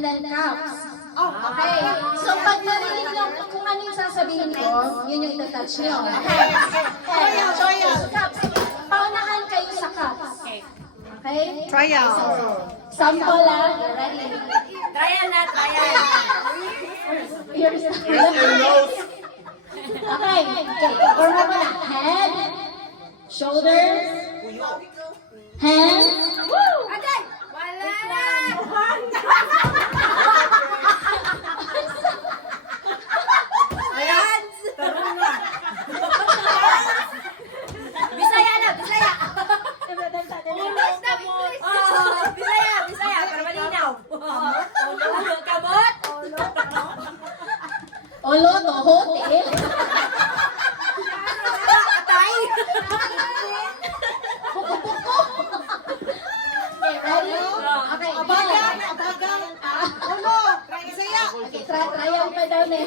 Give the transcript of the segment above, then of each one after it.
and then cups. Okay. So pag narinig nyo kung ano yung sasabihin ko, yun yung itatouch nyo. Okay. Cups. Paunahan kayo sa cups. Okay? Trial. Sample you ready? Trial na, trial. Ears Okay. Forma mo na. Head, shoulders, hands. Woo! Agay! Wala na! Hands! Bisaya na, Bisaya! Bisaya, Bisaya, para malinaw. Kamot! Olo, tohote. Atay! Puko-puko. Okay, ready? Okay, Abagang. Ulo. Isaya. Okay, trial pa daw na.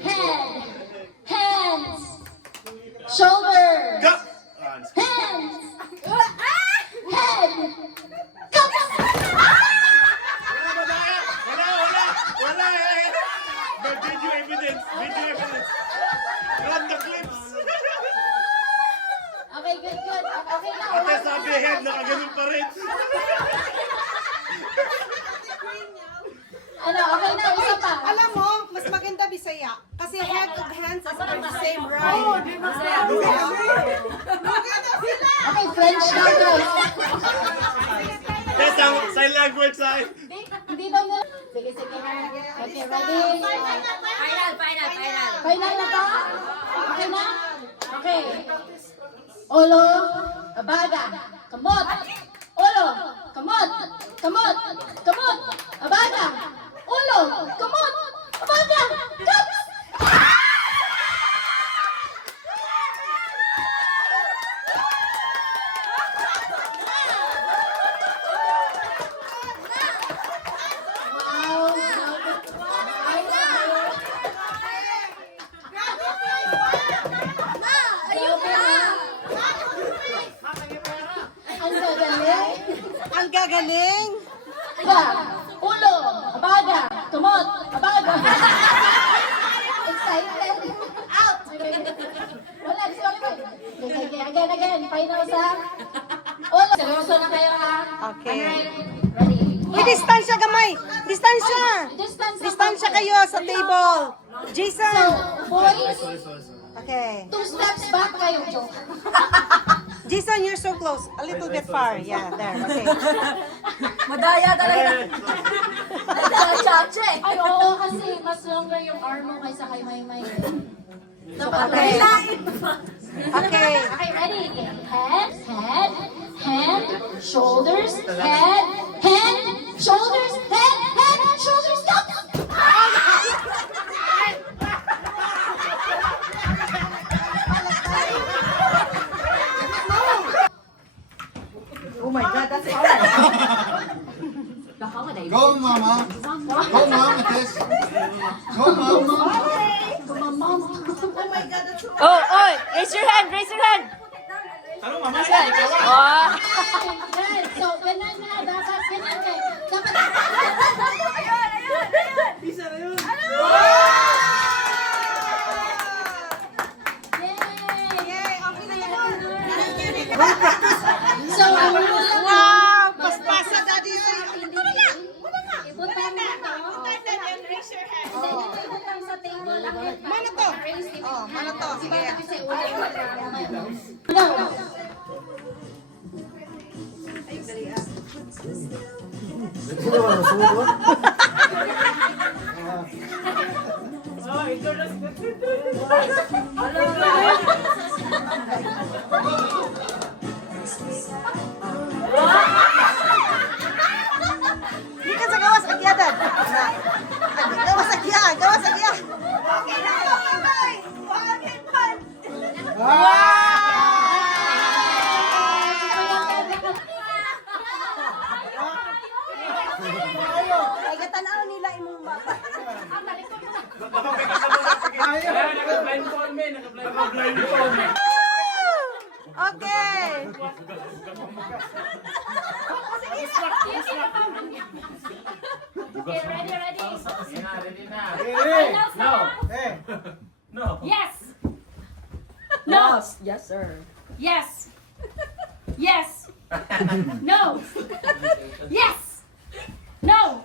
Head, hands, shoulders, hands, head, cups. Wala eh! May video evidence! Run the clips! Okay, good. Okay na. Ate sabi head, nakaganon pa rin! Ano, okay na, isa pa. Alam mo, mas maganda Bisaya. Kasi head of hands is the same, right? Okay, French na guys. Yes, ang sign language sa Hindi daw na. Sige. Okay, ready? Final. Final na to? Okay na? Okay. Olo, abaga, kamot. Olo, kamot. Abaga. Olo, kamot. Abaga. Cups. Wow. Ang gagaling. Ang gagaling. Ba, ulo, abaga, tumot, abaga. Excited. Out. Wala, sorry. Again. Final sa ulo. Seryoso na kayo ha? Okay. Ready? Uy, distansya gamay. Distansya. Distansya Kayo sa table. So, Jason. boys, Okay. 2 steps back kayo, joke. Jason, you're so close. A little bit far. Yeah, there. Okay. Madaya talaga. Chache. Ay, oo, kasi mas longer yung arm mo kaysa kay Maymay. Okay. Okay. Okay, ready? Head, shoulders, head, shoulders, stop! Oh my God, that's hard. Go, Mama. Go, Mama, Tess. Go, Mama. Oh, raise your hand. Ano, mama? Oh. Yes, so ganun na, dapat ganun eh. Dapat... Isa na yun! Yay, okay na yun. So, Wow, paspasa, Daddy. ibutan mo ito. Ibutan sa table. Mano to? Oh, mano to? Sige. Kasi ulit Go! Hindi ka sa gawas agyadan. Gawas agya. Ay, katanaw nila imong bata. Okay. Okay, ready? Hey! Announce na lang. No. Yes. No. Yes, sir. Yes. Yes. No. Yes. No.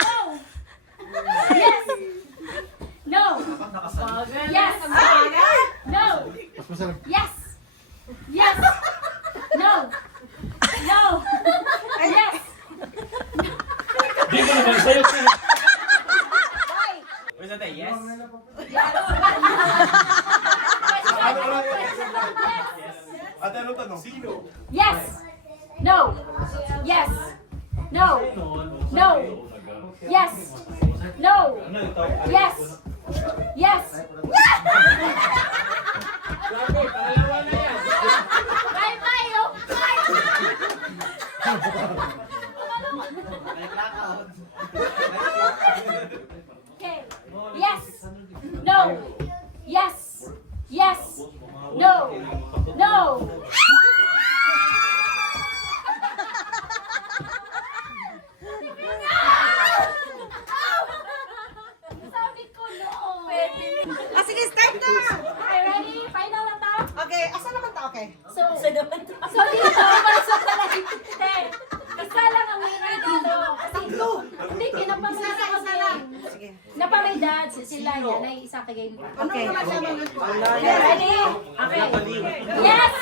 No. Yes. No. Yes. No. Mas masarap. Yes. Yes. No. No. Yes. Di mo naman sa'yo. Wait, sante, yes? Ate, anong tanong? Sino? Yes. No. Yes. No. No. Yes. No. Yes. Yes. Bye bye. Oh. Bye. Okay. Yes. No. Yes. Yes. No. No. Sabi ko no. Ah, sige, start na! Okay, ready? Final na to? Okay, asan naman ta? Okay. So dito, pasok na lang. Te, isa lang ang winner dito. Kasi, hindi, kinapamasa ko sila. Sige. Naparidad sila yan ay isa kagay nito. Okay. Okay, ready? Okay. Yes!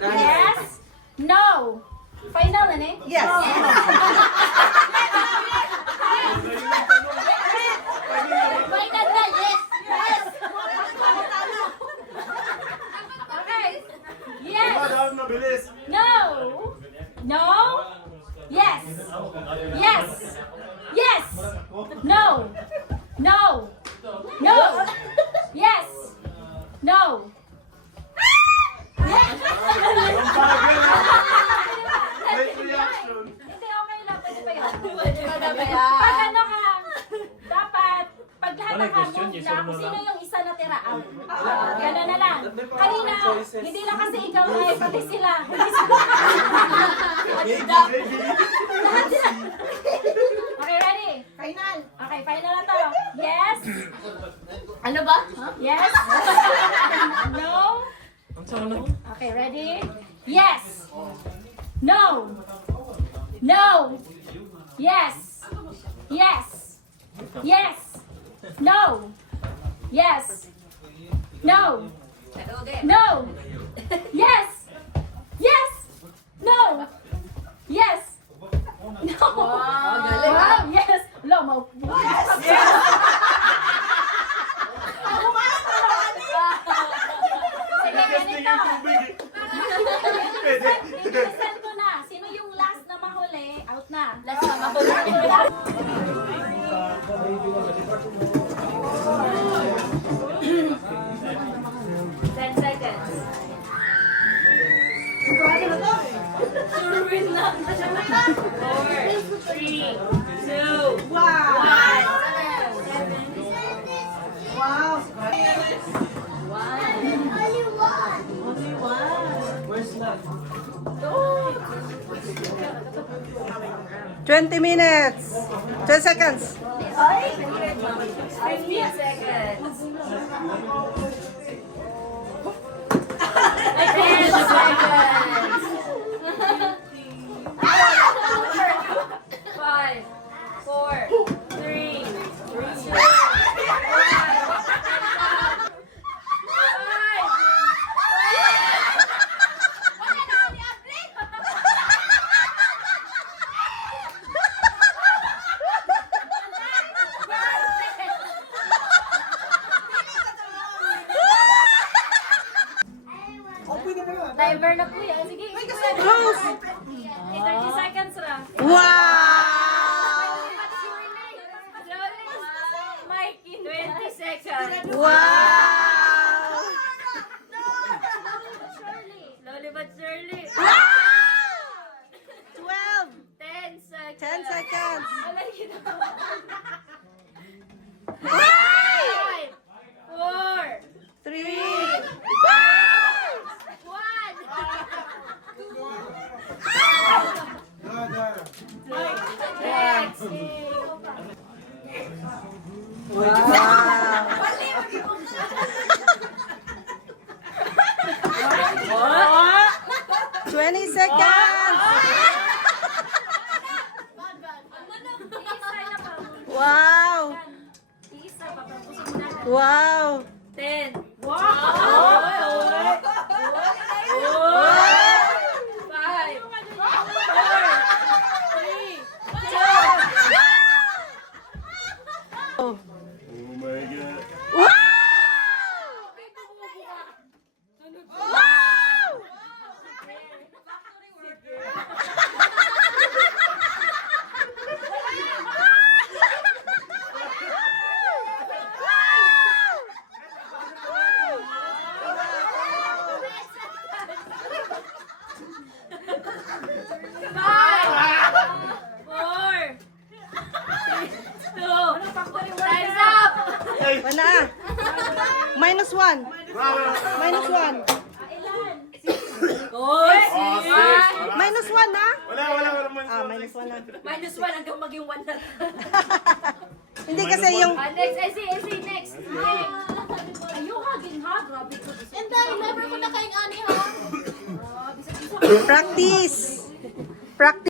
Yes! No! Final na eh? Yes. No. Final na, yes! Yes! Okay. Yes! Madami mabilis. No! No! Yes! Yes! Yes! No! No! No! Yes! No! Yes! Wait, reaction. Hindi, okay lang. Pwede pa yun. Pwede ba yan? Pag ano ka, dapat, pag lahat Ano yung ng question? move Yes na, or no kung sino lang? yung isa na tira out. Gano'n na lang. Kanina, hindi lang kasi ikaw na eh, pati sila. Lahat sila. Okay, ready? Final. Okay, final na to. Yes? Ano ba? Yes? No? Okay, ready? Yes! No! No! Yes! Yes! Yes! No! Yes! No! No! Yes! Yes! No! Yes! No! Wow! Yes! Lomo! Sige, ganito. Ibilisan ko na. Sino yung last na mahuli? Out na. Last na mahuli. Ten seconds. Surwin lang. 4, 3, 2, 1. Wow. 20 minutes. 10 seconds. 15 seconds. 10 seconds. 5, 4, 3, 2, 1. Timer na po yan. Sige. Close. 30 seconds lang. Wow. Mikey, 20 seconds. Wow. Slowly but surely. 12. 10 seconds. 10 seconds. Alay, ginawa. 5, 4, 3. 1. Wow. Wow! 10. Wow! Oy! 5, 4, 3, 2. Oh my God. Time's up! Wala. Minus 1. Minus 1. Oy! Oh, six. Minus 1 na? Wala man. Minus 1 na. Minus 1 hanggang maging 1 na. Hindi kasi yung... Next, Essie, next. Ayoko, ha? Grabe ko. Hindi, never ko na kaing ani ha. Practice. Practice.